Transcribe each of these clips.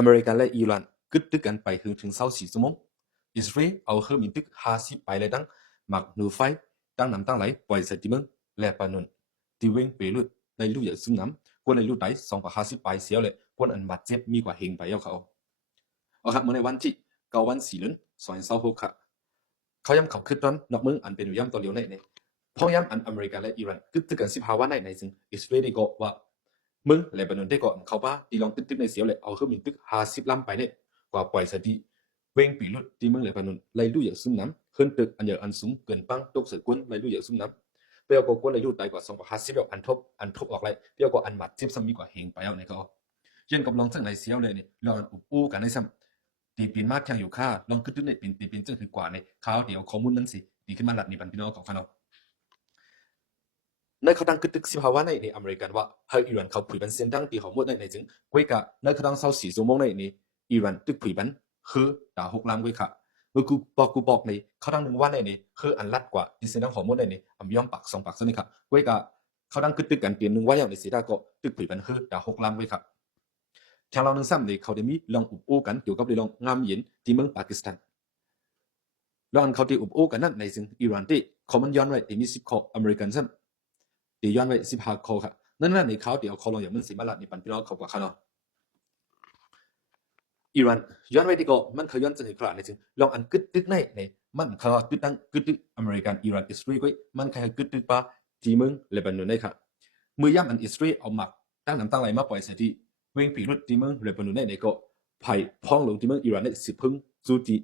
อเมริกันและอิหร่านกึดตึกกันไปถึง24 ชั่วโมงอิสราเอลเอามินตึก50ไปเลยตั้งหมักนูไฟตั้งน้ำตั้งไหลปล่อยใส่ที่เมืองเลบานอนที่เวงเปรุตในลู่อย่างซึ่งน้ำกวนในลู่ไหน250ไปเสียเลยกวนอันบาดเจ็บมีกว่าเฮงไปเอาครับเมื่อในวันที่9 วัน 4 เดือน 2026ครับเขาย้ำเขาขึ้นตอนนอกเมืองอันเป็นอยู่ย้ำตัวเลียวในเพราะย้ำอันอเมริกาและอิหร่านกึดตึกกัน15 วันในซึ่งอิสราเอลได้ก็ว่ามึงเลบานอนได้ก็เขาป้าตีลองตึกในเสียวเลยเอาขึ้นมินตึก50 ลำไปเนี่ยกว่าปล่อยสติเวงปีลุดที่เมืองเลบานอนไล่ลู่อย่างซุ่มน้ำขึ้นตึกอันใหญ่อันสูงเกินปังตกเสือกวนไล่ลู่อย่างซุ่มน้ำเปียวก็กวนไล่ลู่ตายกว่า250แบบอันทบออกเลยเปียวก็อันหมัดเจ็บซ้ำมีกว่าเฮงไปเอาในก็เย็นกับลองจังในเสียวเลยเนี่ยลองอุบอู้กันในซ้ำตีปีนมากแข่งอยู่ค่าลองขึ้นตึกในปีนจังคือกว่าในข้าวเดี๋ยวข้อมูลนั้นสิดีขึ้นมาหลัดในปันพี่น้องของฟันเอาในเขาตั้งกึศ15 วันในอเมริกันว่าให้อิหร่านเขาผุยบันเส้นดังตีของหมดในจึงกวยกะในเขาตั้ง24 ชั่วโมงในอิหร่านตึกผุยบันคือด่า6 ลำกวยค่ะเมื่อกูบอกในเขาตั้ง1 วันในคืออันลัดกว่าที่เส้นดังของหมดในอันย่อมปัก2 ปักซะนี่ค่ะกวยกะเขาตั้งกึศตึกกันเปลี่ยน1 วันอย่างในสีดาก็ตึกผุยบันคือด่า6 ลำกวยค่ะทางเรา1 3ในเขาได้มีลองอุบอู้กันเกี่ยวกับเรื่องงามเย็นที่เมืองปากีสถานลองเขาที่อุบอู้กันนั่นในซึ่งอิหร่านที่เขามันย้อนไว้ที่มี10 ข้ออเมริกันซ้ำตีย้อนไว้15 ข้อครับนั่นในเขาเดี๋ยวเขาลองอย่างมันสิมาละในปันพี่น้องเขากว่าเขาเนาะอิหร่านย้อนไว้ที่ก็มันเขาย้อนจะถึงขนาดในจึงลองอันกึดตึกในมันเขากึดตั้งกึดตึกอเมริกันอิหร่านอิสราเอลมันใครกึดตึกปะที่เมืองเลบานอนได้ครับเมื่อย่ำอันอิสราเอลเอาหมักตั้งน้ำตั้งไหลมาปล่อยเสียที่เวงปีรุดที่เมืองเลบานอนได้ก็ไผ่พ้องลงที่เมืองอิหร่านได้10 พึ่งจูจี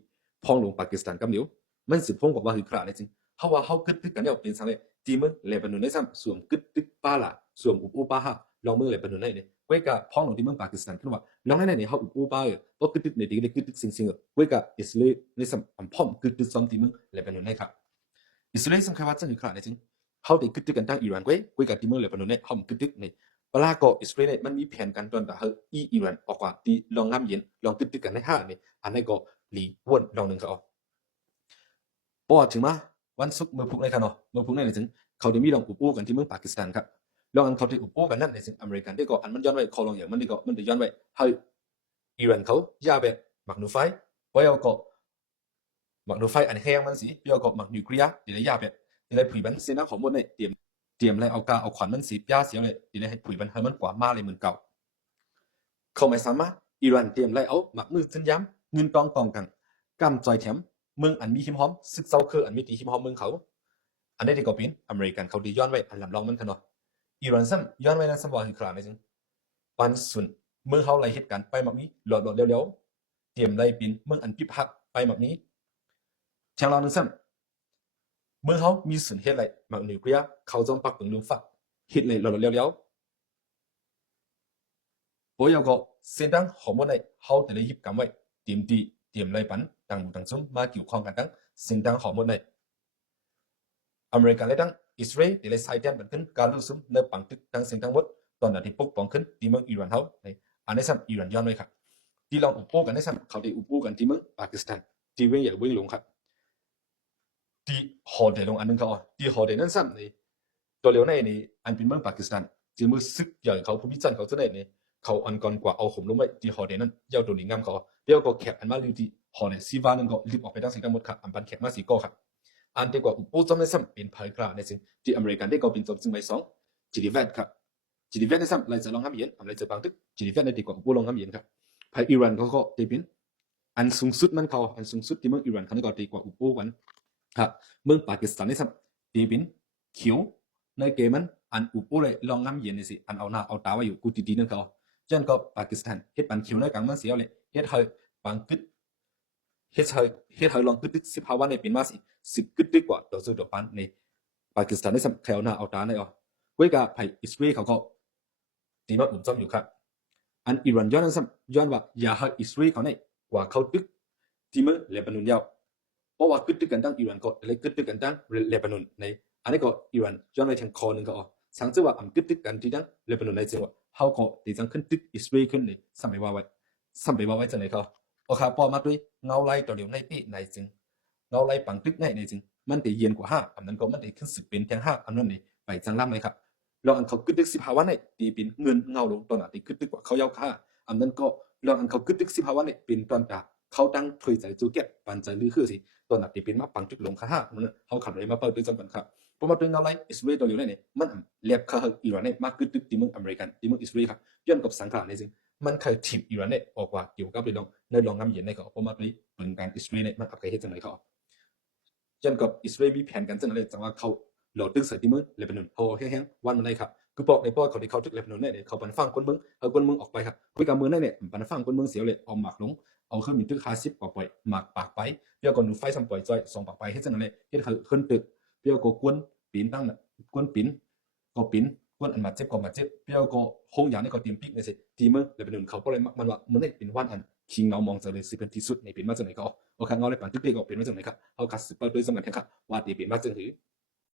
พ้องลงปากีสถานกำเหนียวมัน10 พึ่งกว่าถึงขนาดในจึงเขาว่าเขากึดตึกกันเนี่ยเป็นสังเลยที่เมืองเลบานอนได้ซ้ำส่วนกึดตึกป้าละส่วนอุบอูป้าฮะลองเมืองเลบานอนได้เนี่ยเว้ยกับพ้องลงที่เมืองปากีสถานขึ้นว่าลองในเขาอุบอูป้าเพราะกึดตึกในที่ได้กึดตึกสิงเว้ยกับอิสราเอลในซ้ำอันพ้องกึดตึกซ้อมที่เมืองเลบานอนได้ครับอิสราเอลสำคัญว่าจะถึงขนาดในจึงเขาได้กึดตึกกันตั้งอิหร่านเว้ยกับที่เมืองเลบานอนเนี่ยเขากึดตึกในเวลาก็อิสราเอลมันมีแผนการตอนแต่เฮอิหร่านออกว่าที่ลองงามเย็นลองกึดตึกกันใน5เนี่ยอันนี้ก็หลีวนลองหนึ่งเขาพอถึงมาวันศุกร์เมื่อพุกในค่ะเนาะเมื่อพุกในถึงเขาได้มีลองอุบอู้กันที่เมืองปากีสถานครับลองอันเขาได้อุบอู้กันนั่นในถึงอเมริกันได้ก็อันมันย้อนไว้เขาลองอย่างมันได้ก็มันได้ย้อนไว้ให้อิหร่านเขาย่าแบบหมักนูไฟไว้เอาก็หมักนูไฟอันแห้งมันสิเปียวก็หมักนิวเคลียร์ที่ได้ย่าแบบที่ได้ผุยบันเส้นน้ำของมดในเตรียมอะไรเอากาเอาขวัญมันสีย่าเสียเลยที่ได้ให้ผุยบันให้มันกว่ามาเลยเหมือนเก่าเขาไม่สามารถอิหร่านเตรียมอะไรเอาหมักมือขึ้นย้ำเงินตองกันกำจอยแถมเมืองอันมีหิมหอมซึกเซาคืออันมีตีหิมหอมเมืองเขาอันนี้ที่ก็เป็นอเมริกันเขาดีย้อนไว้อันลำลองมันกันเนาะอิหร่านซ้ำย้อนไว้นั้นสมบัติคือคลาในจึงปันสุนเมืองเขาไล่เหตุการณ์ไปแบบนี้หลอดเร็วๆเตรียมไล่ปีนเมืองอันพิพักไปแบบนี้ทางเราหนึ่งซ้ำเมืองเขามีส่วนเหตุอะไรหมักนิวเคลียร์เขาจอมปักเมืองลุงฝักเหตุเลยหลอดเร็วๆพอ有個先當項目內เขาแต่ละยิบกันไว้เตรียมไล่ปันต่างหมู่ต่างซุ้มมาเกี่ยวข้องกันตั้ง先當項目內อเมริกันและตั้งอิสราเอลแต่ละไซเดียนเป็นขึ้นการลุ้นซุ้มในปังตึกตั้ง先當หมดตอนนั้นที่ปกป้องขึ้นที่เมืองอิหร่านเขาในอันนี้ซ้ำอิหร่านย้อนไว้ครับที่ลองอุปโภคกันได้ซ้ำเขาได้อุปโภคกันที่เมืองปากีสถานที่เวียงใหญ่เวียงหลงครับที่ฮอเดลงอันนึงเขาที่ฮอเดนั่นซ้ำในตัวเลี้ยวในอันเป็นเมืองปากีสถานที่เมืองซึกใหญ่เขาภูมิจันทร์เขาจะได้ในเขาอันก่อนกว่าเอาห่มลงไปที่ฮอเดนั่นยาวตัวหนีงามเขาเดี๋ยวก็แคบอันมาลิวที่ฮอเดซีวานึงก็รีบออกไปตั้งสิงคโปร์ครับอันปันแคบมาสีก็ครับอันเดียวกว่าอุปโภคจำได้ซ้ำเป็นภายกลางในสิ่งที่อเมริกันได้ก็เป็นจำซึ่งไป2จีดีแวดครับจีดีแวดในซ้ำไล่จะลองห้ามเย็นอะไรจะปังตึกจีดีแวดในดีกว่าอุปโภคลองห้ามเย็นครับภายอิหร่านเขาก็ได้เป็นอันสูงสุดมันเขาอันสูงสุดที่เมืองอิหร่านเขาได้ก็ดีกว่าอุปโภควันครับเมืองปากีสถานในซ้ำได้เป็นเขียวในเกมมันอันอุปโภคเลยลองห้ามเย็นในสิอันเอาหน้าเอาตาไว้อยู่กูตีๆนั่นเขาจันก็ปากีสถานเฮ็ดปันเขียวในกลางมันเสียเลยเฮ็ดให้ปังกึดเฮ็ดให้ลองกึด15 วันในเป็นมาสิ10กึดดีกว่าต่อสู้ต่อปันในปากีสถานในซ้ำแถวหน้าเอาตาในเว้ยกับไผ่อิสราเอลเขาก็ตีมาอุ่มจอมอยู่ครับอันอิหร่านย้อนนั้นซ้ำย้อนว่าอย่าให้อิสราเอลเขาในกว่าเขาตึกที่เมืองเลบานอนยาวเพราะว่ากึดตึกกันตั้งอิหร่านก็เลยกึดตึกกันตั้งเลบานอนในอันนี้ก็อิหร่านย้อนไปทางคอนึงก็สังเกตว่าอันกึดตึกกันที่ตั้งเลบานอนในจังหวะเขาก็ตีจังขึ้นตึกอิสราเอลขึ้นในซ้ำไปว่าไว้จังไหนเขาโอเคพอมาด้วยเงาไล่ตัวเดียวในปีในจึงเงาไล่ปังตึกในจึงมันได้เย็นกว่า5อันนั้นก็มันได้ขึ้น10เป็นแทง5อันนั้นนี่ไปจังล่ำเลยครับแล้วอันเขากึดตึก15 วันในตีเป็นเงินเงาลงตอนนั้นที่กึดตึกกว่าเขายาวค่าอันนั้นก็ ลองอันเขากึดตึกสิภาวะเนี่ยเป็นตอนจากเขาตั้งถอยใจจูเก็บปันใจลือคือสิตอนนั้นที่เป็นมาปังจุดลงค่าห้ามันเขาขับเลยมาเปิดด้วยจำกันครับพอมาเป็นเงาไล่อิสราเอลตัวอยู่เนี่ยมันเลียบค่าอิหร่านเนี่ยมากกึดตึกที่เมืองอเมริกันที่เมืองอิสราเอลครับย้อนกับสังขารเนี่ยจริงมันเคยถีบอิหร่านเนี่ยออกว่าเกี่ยวกับเรื่องในรองงำเย็นในเขาพอมาเป็นปืนการอิสราเอลเนี่ยมันอับไก่เหตุจังไรเขาย้อนกับอิสราเอลมีแผนกันจังไรจังว่าเขาโหลดตึกใส่ที่เมืองเลบานอนโอ้แห้งๆวันมันเลยครับคือบอกในพ่อเขาที่เขาตึกเลบานอนเนี่ยเขาปันฟังคนเมืองเอาคนเมืองออกไปครับคุยกับเมืองเนี่ยปันฟังคนเมืองเสียวเลยเอาหมากลงเอาเครื่องบินตึก50กว่าปล่อยหมากปากไปเพื่อก่อนหนูไฟซ้ำปล่อยจอยส่งปากไปให้จังไรเฮ็ดขึ้นตึกเพื่อก็กวนปีนตั้งน่ะกวนปีนก็ปีนกวนอันมาเจ็บก็มาเจ็บเพื่อก็ห้องยาในก็เตรียมปิกในสิทีเมืองเลบานอนเขาก็เลยมันว่ามันได้เป็นวันอันคิงเงามองจะเลยสิเป็นที่สุดในเป็นมาจังไหนก็โอเคเงาเลยปันตึกเด็กก็เป็นมาจังไหนครับเอาคัดสืบเปิดด้วยสำคัญแค่ครับว่าที่เป็นมาจังหือ